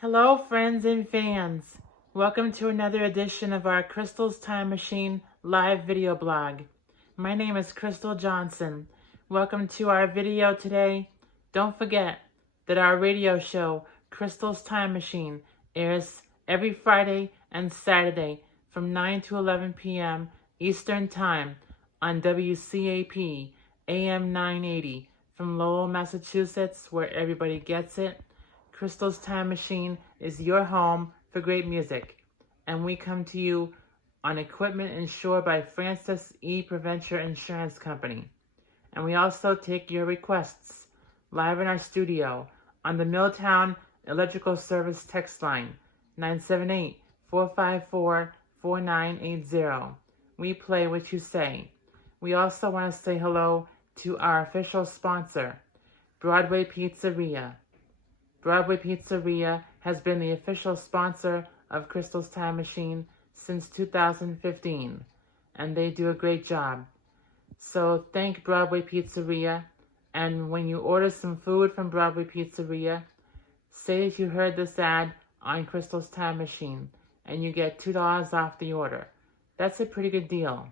Hello, friends and fans. Welcome to another edition of our Crystal's Time Machine live video blog. My name is Crystal Johnson. Welcome to our video today. Don't forget that our radio show, Crystal's Time Machine, airs every Friday and Saturday from 9 to 11 p.m. Eastern Time on WCAP AM 980 from Lowell, Massachusetts, where everybody gets it. Crystal's Time Machine is your home for great music, and we come to you on equipment insured by Francis E. Preventure Insurance Company. And we also take your requests live in our studio on the Milltown Electrical Service text line, 978-454-4980. We play what you say. We also want to say hello to our official sponsor, Broadway Pizzeria. Broadway Pizzeria has been the official sponsor of Crystal's Time Machine since 2015, and they do a great job. So thank Broadway Pizzeria, and when you order some food from Broadway Pizzeria, say that you heard this ad on Crystal's Time Machine, and you get $2 off the order. That's a pretty good deal.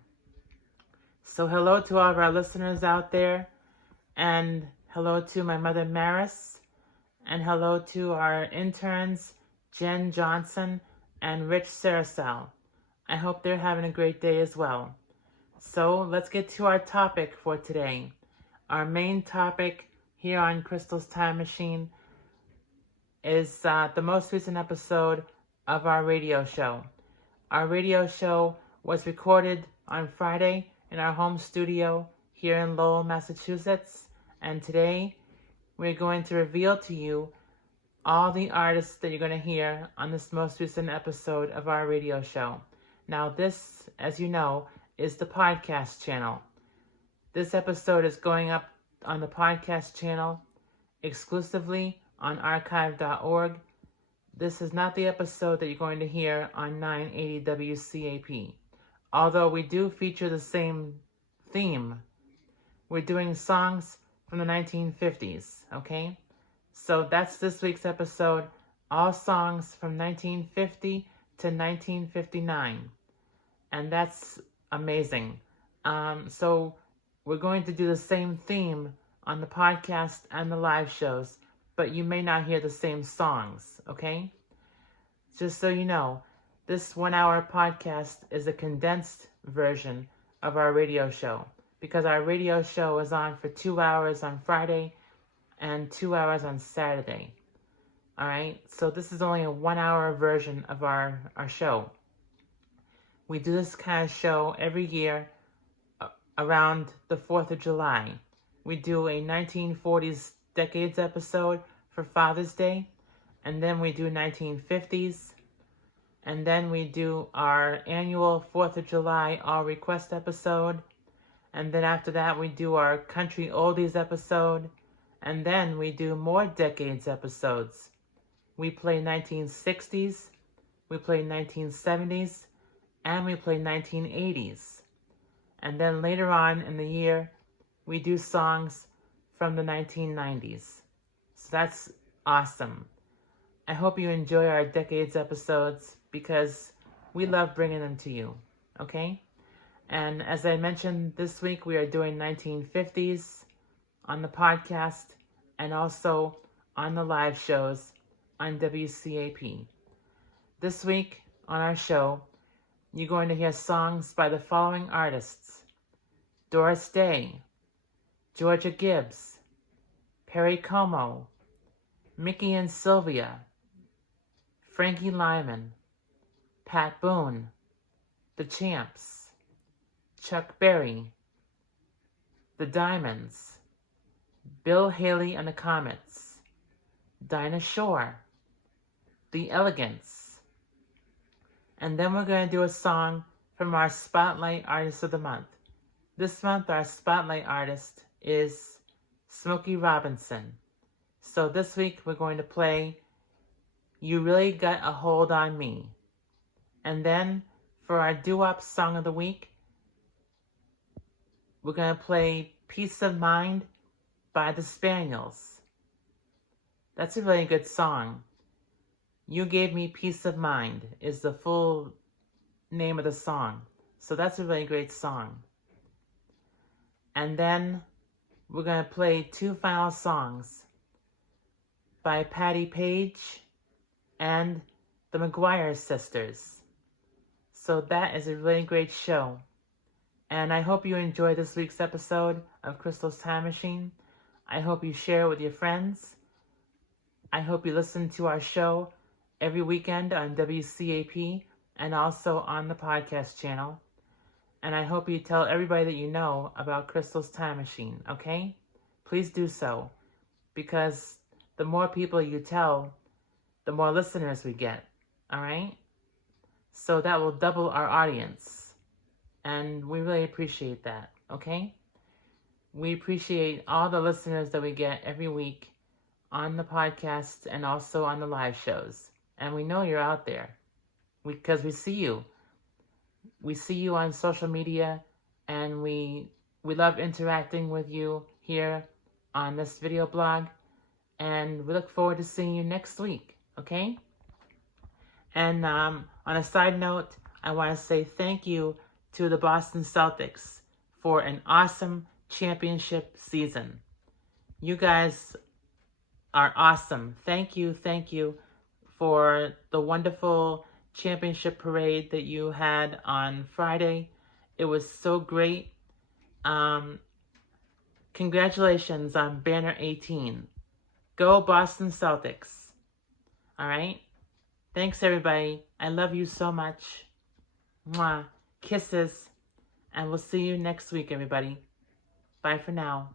So hello to all of our listeners out there, and hello to my mother Maris, and hello to our interns, Jen Johnson and Rich Sarasel. I hope they're having a great day as well. So let's get to our topic for today. Our main topic here on Crystal's Time Machine is the most recent episode of our radio show. Our radio show was recorded on Friday in our home studio here in Lowell, Massachusetts, and today we're going to reveal to you all the artists that you're going to hear on this most recent episode of our radio show. Now this, as you know, is the podcast channel. This episode is going up on the podcast channel exclusively on archive.org. This is not the episode that you're going to hear on 980 WCAP. Although we do feature the same theme. We're doing songs from the 1950s, okay? So that's this week's episode, all songs from 1950 to 1959. And that's amazing. So we're going to do the same theme on the podcast and the live shows, but you may not hear the same songs, okay? Just so you know, this 1 hour podcast is a condensed version of our radio show, because our radio show is on for 2 hours on Friday and 2 hours on Saturday. All right, so this is only a 1 hour version of our show. We do this kind of show every year around the 4th of July. We do a 1940s decades episode for Father's Day, and then we do 1950s, and then we do our annual 4th of July all request episode. And then after that, we do our Country Oldies episode. And then we do more decades episodes. We play 1960s, we play 1970s, and we play 1980s. And then later on in the year, we do songs from the 1990s. So that's awesome. I hope you enjoy our decades episodes because we love bringing them to you, okay? And as I mentioned, this week we are doing 1950s on the podcast and also on the live shows on WCAP. This week on our show, you're going to hear songs by the following artists: Doris Day, Georgia Gibbs, Perry Como, Mickey and Sylvia, Frankie Lyman, Pat Boone, The Champs, Chuck Berry, The Diamonds, Bill Haley and the Comets, Dinah Shore, The Elegants, and then we're going to do a song from our Spotlight Artist of the Month. This month our Spotlight Artist is Smokey Robinson. So this week we're going to play You Really Got a Hold on Me. And then for our doo-wop song of the week, we're going to play Peace of Mind by the Spaniels. That's a really good song. You Gave Me Peace of Mind is the full name of the song. So that's a really great song. And then we're going to play 2 final songs by Patti Page and the McGuire Sisters. So that is a really great show. And I hope you enjoyed this week's episode of Crystal's Time Machine. I hope you share it with your friends. I hope you listen to our show every weekend on WCAP and also on the podcast channel. And I hope you tell everybody that you know about Crystal's Time Machine, okay? Please do so, because the more people you tell, the more listeners we get, all right? So that will double our audience, and we really appreciate that, okay? We appreciate all the listeners that we get every week on the podcast and also on the live shows. And we know you're out there because we see you. We see you on social media, and we love interacting with you here on this video blog. And we look forward to seeing you next week, okay? And on a side note, I want to say thank you to the Boston Celtics for an awesome championship season. You guys are awesome. Thank you for the wonderful championship parade that you had on Friday. It was so great. Congratulations on Banner 18. Go Boston Celtics. All right? Thanks, everybody. I love you so much. Mwah. Kisses. And we'll see you next week, everybody. Bye for now.